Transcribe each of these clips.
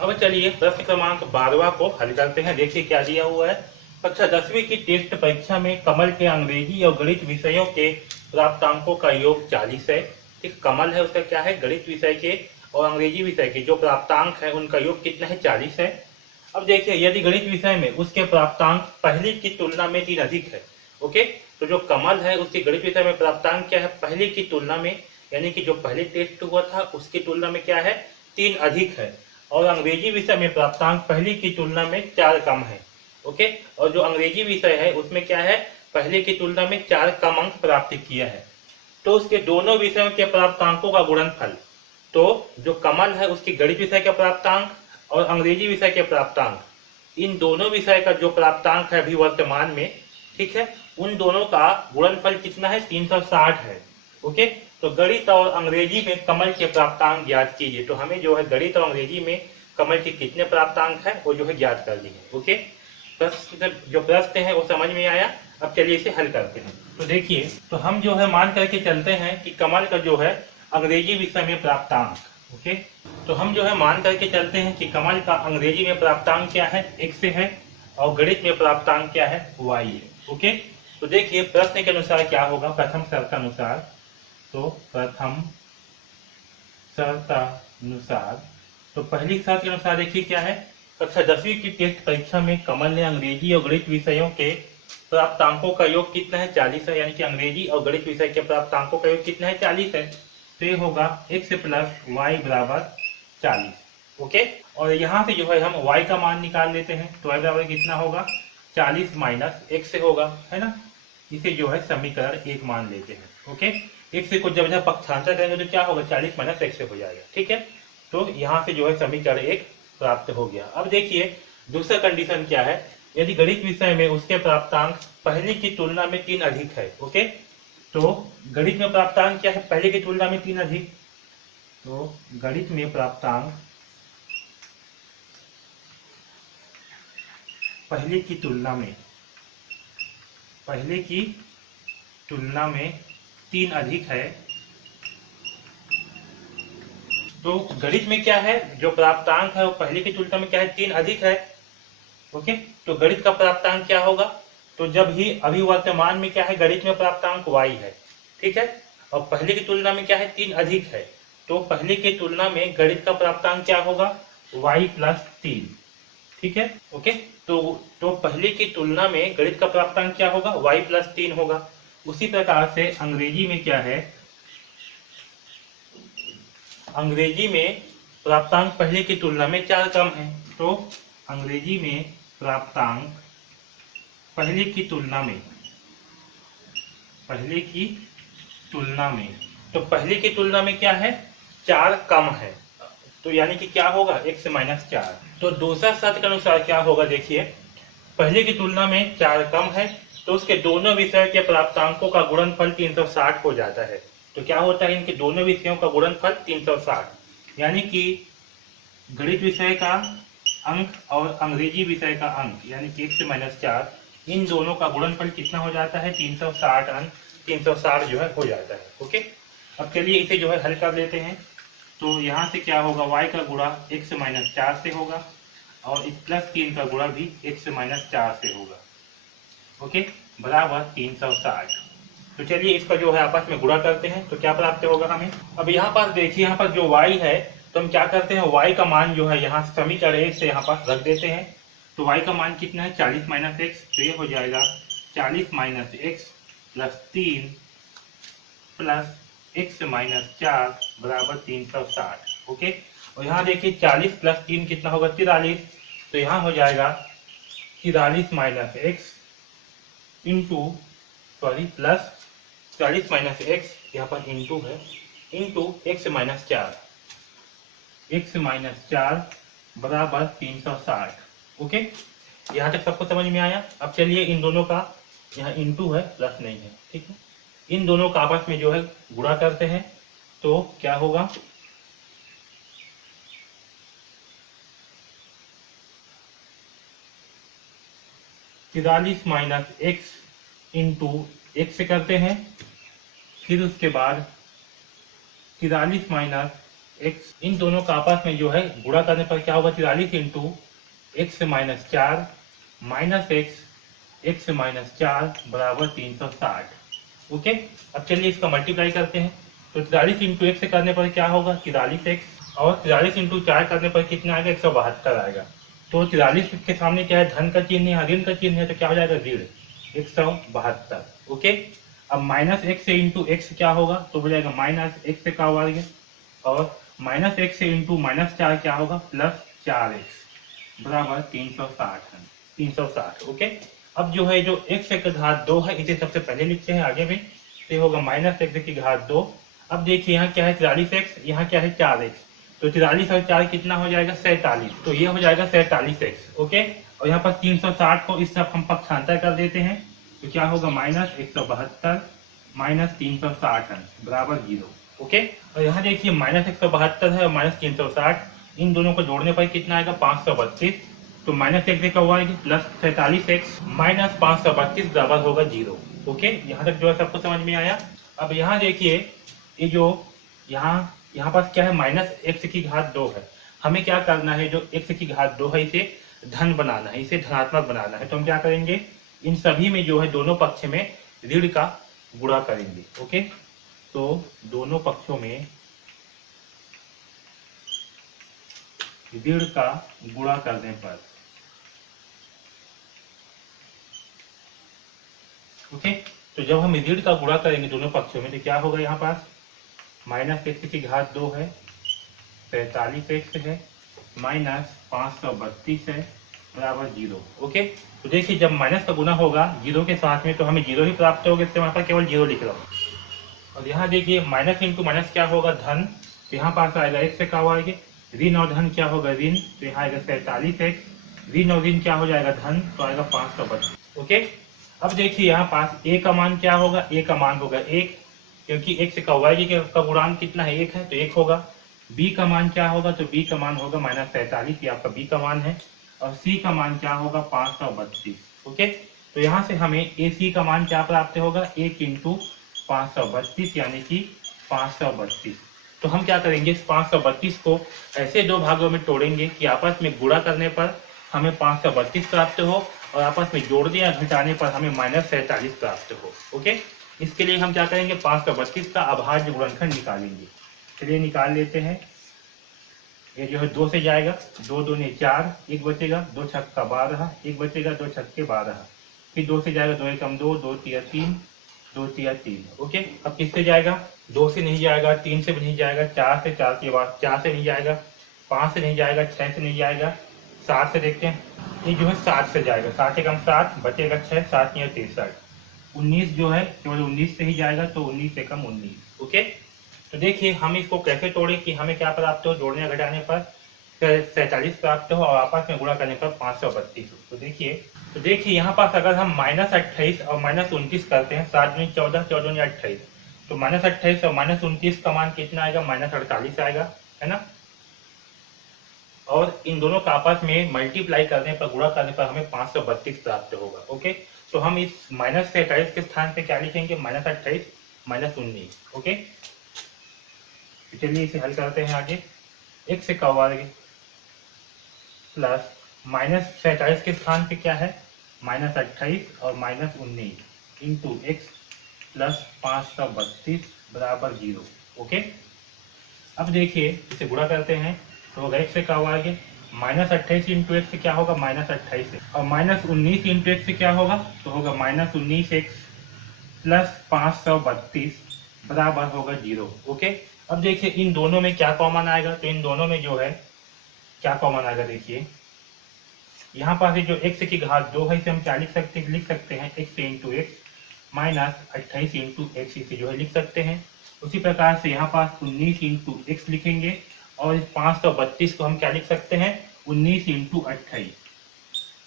अब चलिए प्रश्न क्रमांक 12 को हल करते हैं। देखिए क्या दिया हुआ है। कक्षा 10वीं की टेस्ट परीक्षा में कमल के अंग्रेजी और गणित विषयों के प्राप्तांकों का योग 40 है। ठीक, कमल है उसका क्या है, गणित विषय के और अंग्रेजी विषय के जो प्राप्तांक है उनका योग कितना है, 40 है। अब देखिए यदि गणित विषय में उसके प्राप्तांक पहले की तुलना में 3 अधिक है। ओके, तो जो कमल है उसके गणित विषय में प्राप्तांक क्या है, पहले की तुलना में, यानी कि जो पहले टेस्ट हुआ था उसकी तुलना में क्या है, 3 अधिक है। और अंग्रेजी विषय में प्राप्तांक पहले की तुलना में 4 कम है। ओके, और जो अंग्रेजी विषय है उसमें क्या है, पहले की तुलना में 4 कम अंक प्राप्त किया है। तो उसके दोनों विषयों के प्राप्तांकों का गुणनफल, तो जो कमल है उसकी गणित विषय के प्राप्तांक और अंग्रेजी विषय के प्राप्तांक, इन दोनों विषय का जो प्राप्तांक है अभी वर्तमान में, ठीक है, उन दोनों का गुणनफल कितना है, 360 है। ओके, तो गणित और अंग्रेजी में कमल के प्राप्तांक ज्ञात कीजिए। तो हमें जो है गणित और अंग्रेजी में कमल के कितने प्राप्तांक है वो जो है ज्ञात कर दिए। ओके, प्रश्न जो प्रश्न है वो समझ में आया। अब चलिए इसे हल करते हैं। तो देखिए, तो हम जो है मान करके चलते हैं कि कमल का जो है अंग्रेजी विषय में प्राप्तांक, ओके, तो हम जो है मान करके चलते हैं कि कमल का अंग्रेजी में प्राप्तांक क्या है, x है, और गणित में प्राप्तांक क्या है, y है। ओके, तो देखिए प्रश्न के अनुसार क्या होगा, प्रथम शर्त अनुसार, तो प्रथम शर्त अनुसार, तो पहली शर्त के अनुसार देखिए क्या है, कक्षा 10वीं की टेस्ट परीक्षा में कमल ने अंग्रेजी और गणित विषयों के प्राप्तांकों का योग कितना है, 40 है। यानी कि अंग्रेजी और गणित विषय के प्राप्तांकों का योग कितना है, 40 है। तो ये होगा x प्लस वाई बराबर 40। ओके, और यहाँ से जो है हम y का मान निकाल लेते हैं। तो y बराबर कितना होगा, 40 माइनस x से होगा, है ना। इसे जो है समीकरण 1 मान लेते हैं। ओके, x को जब पक्षांतर करेंगे तो क्या होगा, 40 माइनस x से हो जाएगा। ठीक है, तो यहाँ से जो है समीकरण 1 प्राप्त हो गया। अब देखिए दूसरा कंडीशन क्या है, यदि गणित विषय में उसके प्राप्तांक पहले की तुलना में 3 अधिक है। ओके, तो गणित में प्राप्तांक क्या है, पहले की तुलना में 3 अधिक। तो गणित में प्राप्तांक पहले की तुलना में 3 अधिक है। तो गणित में क्या है, जो प्राप्तांक है वो पहले की तुलना में क्या है, 3 अधिक है। ओके, तो गणित का प्राप्तांक क्या होगा, तो जब ही अभी वर्तमान में क्या है, गणित में प्राप्तांक y है। ठीक है, और पहले की तुलना में क्या है, 3 अधिक है। तो पहले की तुलना में गणित का प्राप्तांक क्या होगा, y प्लस 3। ठीक है, ओके, तो पहले की तुलना में गणित का प्राप्तांक क्या होगा, y प्लस 3 होगा। उसी प्रकार से अंग्रेजी में क्या है, अंग्रेजी में प्राप्तांक पहले की तुलना में 4 कम है। तो अंग्रेजी में प्राप्तांक पहले की तुलना में तो पहले की तुलना में क्या है, 4 कम है। तो यानी कि क्या होगा, x माइनस 4। तो दूसरा शर्त के अनुसार क्या होगा, देखिए पहले की तुलना में 4 कम है, तो उसके दोनों विषय के प्राप्तांकों का गुणनफल 360 हो जाता है। तो क्या होता है, इनके दोनों विषयों का गुणनफल 360, यानी कि गणित विषय का अंक और अंग्रेजी विषय का अंक, यानी कि x माइनस 4, इन दोनों का गुणनफल कितना हो जाता है, 360 अंक, 360 जो है हो जाता है। ओके, अब चलिए इसे जो है हल कर लेते हैं। तो यहाँ से क्या होगा, y का गुणा x माइनस 4 से होगा, और इस प्लस 3 का गुणा भी x माइनस 4 से होगा। ओके, बराबर 360। तो चलिए इसका जो है आपस में गुणा करते हैं, तो क्या प्राप्त होगा हमें। अब यहाँ पर देखिए, यहाँ पर जो y है, तो हम क्या करते हैं, y का मान जो है यहाँ समीकरण 1 से यहाँ पर रख देते हैं। तो y का मान कितना है, 40 माइनस एक्स। तो ये हो जाएगा 40 minus x plus 3 plus x minus 4 बराबर 360। ओके, और यहाँ देखिए 40 प्लस 3 कितना होगा, 43। तो यहाँ हो जाएगा 43 minus x into plus 40 minus x, यहाँ पर इंटू है, इंटू x माइनस 4 बराबर 360। ओके, यहाँ तक सबको समझ में आया। अब चलिए इन दोनों का, यहाँ इंटू है प्लस नहीं है, ठीक है, इन दोनों का आपस में जो है गुणा करते हैं। तो क्या होगा, तिरालीस माइनस एक्स इंटू एक्स से करते हैं, फिर उसके बाद 43 माइनस एक्स, इन दोनों का आपस में जो है गुणा करने पर क्या होगा, 43 into x minus 4 minus x minus 4 बराबर 360। ओके, अब चलिए इसका मल्टीप्लाई करते हैं। तो 43 इंटू एक्स करने पर क्या होगा, 43 एक्स, और 43 इंटू 4 करने पर कितना आएगा, 172 आएगा। तो 43 के सामने क्या है, धन का चिन्ह है, ऋण का चिन्ह है, तो क्या हो जाएगा, ऋण 172। ओके, अब माइनस एक्स से इंटू एक्स क्या होगा, तो हो जाएगा माइनस एक्स का वर्ग, और माइनस एक्स से इंटू माइनस 4 क्या होगा, प्लस 4x बराबर 360 है, 360। ओके, अब जो है जो x की घात 2 है इसे सबसे पहले लिखते हैं आगे में, तो होगा माइनस एक्स की घात 2। अब देखिए यहाँ क्या है 43x, यहाँ क्या है 4x, तो 43 और 4 कितना हो जाएगा, 47, तो ये हो जाएगा 47x। ओके, और यहाँ पर 360 को इस तरफ हम पक्षांतर कर देते हैं, तो क्या होगा माइनस 172 माइनस 360 बराबर 0। ओके, और यहाँ देखिए माइनस 172 है और माइनस 360, इन दोनों को जोड़ने पर कितना आएगा, 532। तो माइनस एक्स का हुआ प्लस 47x माइनस 532 बराबर होगा 0। ओके, यहाँ तक जो है सबको समझ में आया। अब यहाँ देखिए ये जो यहाँ पास क्या है, माइनस एक्स की घात 2 है, हमें क्या करना है, जो एक्स की घात 2 है इसे धन बनाना है, इसे धनात्मक बनाना है। तो हम क्या करेंगे, इन सभी में जो है दोनों पक्ष में ऋण का गुणा करेंगे। ओके, तो दोनों पक्षों में ऋण का गुणा करने पर, ओके, तो जब हम ऋण का गुणा करेंगे दोनों पक्षों में, तो क्या होगा, यहाँ पास माइनस एक्स की घात 2 है, 45x है, माइनस 532 है बराबर 0। ओके, तो देखिए जब माइनस का गुना होगा 0 के साथ में, तो हमें 0 ही प्राप्त होगा, इससे वहां पर केवल 0 लिख रहा हूँ। और यहाँ देखिए माइनस इंटू माइनस क्या होगा, धन, तो यहाँ पास आएगा x का आएगा, ऋण और धन क्या होगा, ऋण, तो यहाँ आएगा 47x, ऋण और ऋण क्या हो जाएगा, धन, तो आएगा 532। ओके, अब देखिए यहाँ पास a का मान क्या होगा, a का मान होगा 1, क्योंकि x का वर्ग का गुणांक कितना है, 1 है, तो 1 होगा। b का मान क्या होगा, तो b का मान होगा माइनस 47, ये आपका b का मान है, और c का मान क्या होगा, 532। ओके, तो यहाँ से हमें ac का मान क्या प्राप्त होगा, 1 इंटू 532 यानी कि 532। तो हम क्या करेंगे, इस 532 को ऐसे दो भागों में तोड़ेंगे कि आपस में गुणा करने पर हमें 532 प्राप्त हो, और आपस में जोड़ने या घटाने पर हमें माइनस 47 प्राप्त हो। ओके, इसके लिए हम क्या करेंगे, 532 का अभाज्य गुणनखंड निकालेंगे। चलिए निकाल लेते हैं। ये जो है 2 से जाएगा, 2 दूनी 4, 1 बचेगा, 2 छक्का 12, 1 बचेगा, 2 छक्के 12, फिर 2 से जाएगा, 2 एकम 2, 2 तिया 3, 2 तिया 3। ओके, अब किससे जाएगा, 2 से नहीं जाएगा, 3 से भी नहीं जाएगा, 4 से, 4 के बाद 4 से नहीं जाएगा, 5 से नहीं जाएगा, 6 से नहीं जाएगा, 7 से देखते हैं, ये जो है 7 से जाएगा, 7 एकम 7 बचेगा 6, 7 या 63, 19 जो है केवल 19 से ही जाएगा, तो 19 से कम 19। ओके, तो देखिए हम इसको कैसे तोड़े कि हमें क्या प्राप्त हो, जोड़ने या घटाने पर 47 प्राप्त हो और आपस में गुणा करने पर 532 हो। तो देखिए यहाँ पास अगर हम माइनस 28 और माइनस 29 करते हैं, 7 में 14, 14 में 28, तो माइनस 28 और माइनस 29 का मान कितना आएगा, माइनस 48 आएगा, है ना। और इन दोनों का आपस में मल्टीप्लाई करने पर, गुणा करने पर हमें 532 प्राप्त होगा। ओके, तो हम इस माइनस 28 के स्थान पे क्या लिखेंगे, माइनस 28 माइनस 19। ओके, तो चलिए इसे हल करते हैं आगे। x का वर्ग प्लस माइनस 47 के स्थान पे क्या है, माइनस 28 और माइनस 19 इंटू एक्स प्लस 532 बराबर 0। ओके, अब देखिए इसे गुणा करते हैं, तो होगा x का वर्ग माइनस 28 इंटू एक्स क्या होगा, माइनस 28, और माइनस 19 इंटू एक्स क्या होगा, तो होगा माइनस 19x प्लस 532 बराबर होगा 0। ओके, अब देखिए इन दोनों में क्या कॉमन आएगा, तो इन दोनों में जो है क्या कॉमन आएगा, देखिए यहाँ पास जो x की घात 2 है इसे हम क्या लिख सकते हैं x into x minus 28 into x, इसे जो है लिख सकते हैं। उसी प्रकार से यहाँ पास 19 इंटू एक्स लिखेंगे, और 532 को हम क्या लिख सकते हैं, 19 इंटू 28,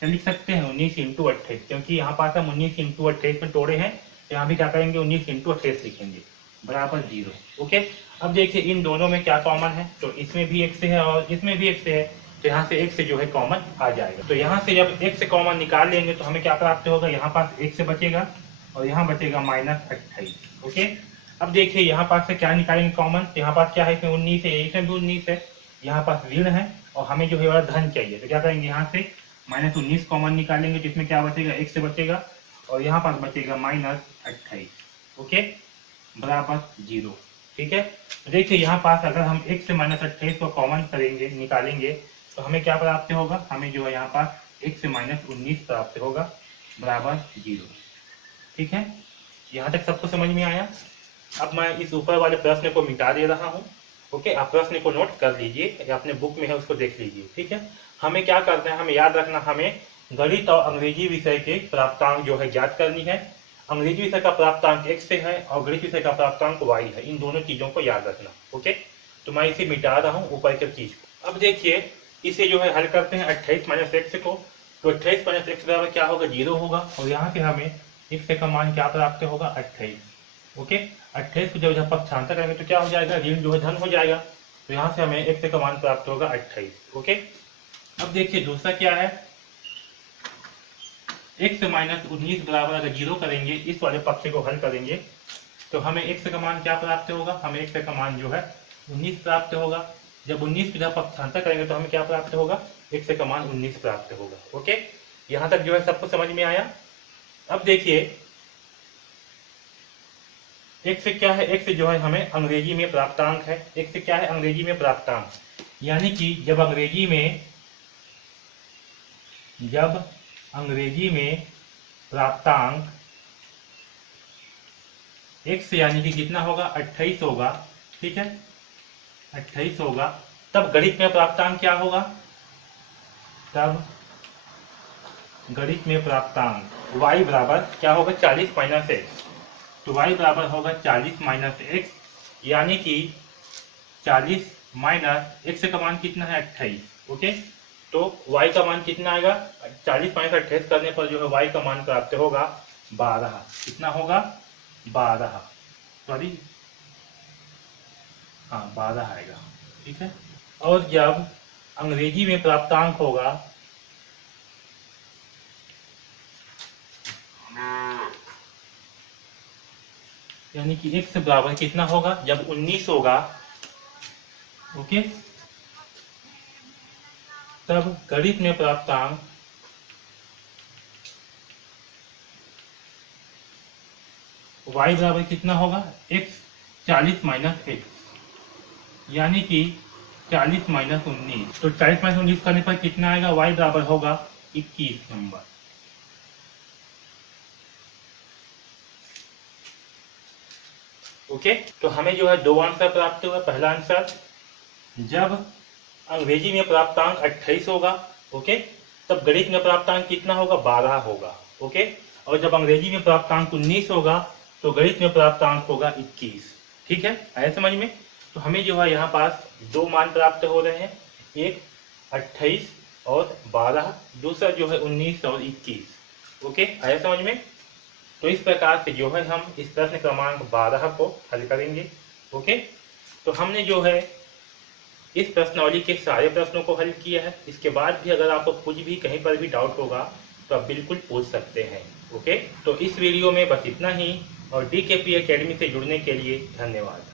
क्या लिख सकते हैं, 19 इंटू 28, क्योंकि यहाँ पास हम 19 इंटू 28 में तोड़े हैं, तो यहाँ भी क्या करेंगे, 19 इंटू 28 लिखेंगे बराबर 0। ओके, अब देखिए इन दोनों में क्या कॉमन है, तो इसमें भी x है और इसमें भी x है, तो यहाँ से x जो है कॉमन आ जाएगा। तो यहाँ से जब x कॉमन निकाल लेंगे तो हमें क्या प्राप्त होगा, यहाँ पास x बचेगा और यहाँ बचेगा माइनस 28। ओके, अब देखिए यहाँ पास से क्या निकालेंगे कॉमन, तो यहाँ पास क्या है, इसमें 19 है, इसमें भी 19 है, यहाँ पास ऋण है और हमें जो है वाला धन चाहिए, तो क्या करेंगे यहाँ से -19 कॉमन निकालेंगे, जिसमें क्या बचेगा, x से बचेगा और यहाँ पास बचेगा -28, ओके, बराबर 0। ठीक है, देखिए यहाँ पास अगर हम x से -28 को कॉमन करेंगे, निकालेंगे, तो हमें क्या प्राप्त होगा, हमें जो है यहाँ पास x से -19 प्राप्त होगा, बराबर 0। ठीक है, यहाँ तक सबको समझ में आया। अब मैं इस ऊपर वाले प्रश्न को मिटा दे रहा हूँ, ओके, आप प्रश्न को नोट कर लीजिए या अपने बुक में है उसको देख लीजिए। ठीक है, हमें क्या करना है, हमें याद रखना, हमें गणित और अंग्रेजी विषय के प्राप्तांक जो है ज्ञात करनी है। अंग्रेजी विषय का प्राप्तांक x से है और गणित विषय का प्राप्तांक y है, इन दोनों चीजों को याद रखना। ओके, तो मैं इसे मिटा रहा हूँ ऊपर के चीज को। अब देखिए इसे जो है हल करते हैं 28 - x को, तो 28 - x बराबर क्या होगा, 0 होगा और यहाँ से हमें x का मान क्या प्राप्त होगा, 28। ओके, 28 को जब पक्षांतर करेंगे तो क्या हो जाएगा, ऋण जो है धन हो जाएगा, तो यहाँ से हमें x का मान प्राप्त होगा 28। ओके, अब देखिए दूसरा क्या है, x से -19 बराबर अगर 0 करेंगे, इस वाले पक्ष को हल करेंगे तो हमें x का मान क्या प्राप्त होगा, हमें x का मान जो है 19 प्राप्त होगा। जब 19 को जब पक्षांतर करेंगे तो हमें क्या प्राप्त होगा, x का मान 19 प्राप्त होगा। ओके, यहाँ तक जो है सबको समझ में आया। अब देखिए x से क्या है, x जो है हमें अंग्रेजी में प्राप्तांक है, x से क्या है, अंग्रेजी में प्राप्तांक, यानी कि जब अंग्रेजी में प्राप्तांक x यानी कि कितना होगा, 28 होगा। ठीक है, 28 होगा, तब गणित में प्राप्तांक क्या होगा, तब गणित में प्राप्तांक y बराबर क्या होगा, 40 - x, तो y बराबर होगा 40 - x, यानी कि 40 - x का मान कितना है, 28। ओके, तो y का मान कितना आएगा, 40 - 28 करने पर जो है y का मान प्राप्त होगा 12। कितना होगा, 12, सॉरी हाँ 12 आएगा। ठीक है, और जब अंग्रेजी में प्राप्तांक होगा यानी कि x बराबर कितना होगा, जब 19 होगा, ओके, तब गणित में प्राप्तांक y बराबर कितना होगा, x 40 - x, यानी कि 40 - 19, तो 40 - 19 करने पर कितना आएगा, y बराबर होगा 21 नंबर। ओके, तो हमें जो है दो आंसर प्राप्त हुआ। पहला आंसर, जब अंग्रेजी में प्राप्तांक 28 होगा, ओके, तब गणित में प्राप्तांक कितना होगा, 12 होगा। ओके, और जब अंग्रेजी में प्राप्तांक 19 होगा तो गणित में प्राप्तांक होगा 21। ठीक है, आया समझ में। तो हमें जो है यहाँ पास दो मान प्राप्त हो रहे हैं, एक 28 और 12, दूसरा जो है 19 और 21। ओके, आया समझ में। तो इस प्रकार से जो है हम इस प्रश्न क्रमांक 12 को हल करेंगे। ओके, तो हमने जो है इस प्रश्नावली के सारे प्रश्नों को हल किया है। इसके बाद भी अगर आपको कुछ भी कहीं पर भी डाउट होगा तो आप बिल्कुल पूछ सकते हैं। ओके, तो इस वीडियो में बस इतना ही और DKP एकेडमी से जुड़ने के लिए धन्यवाद।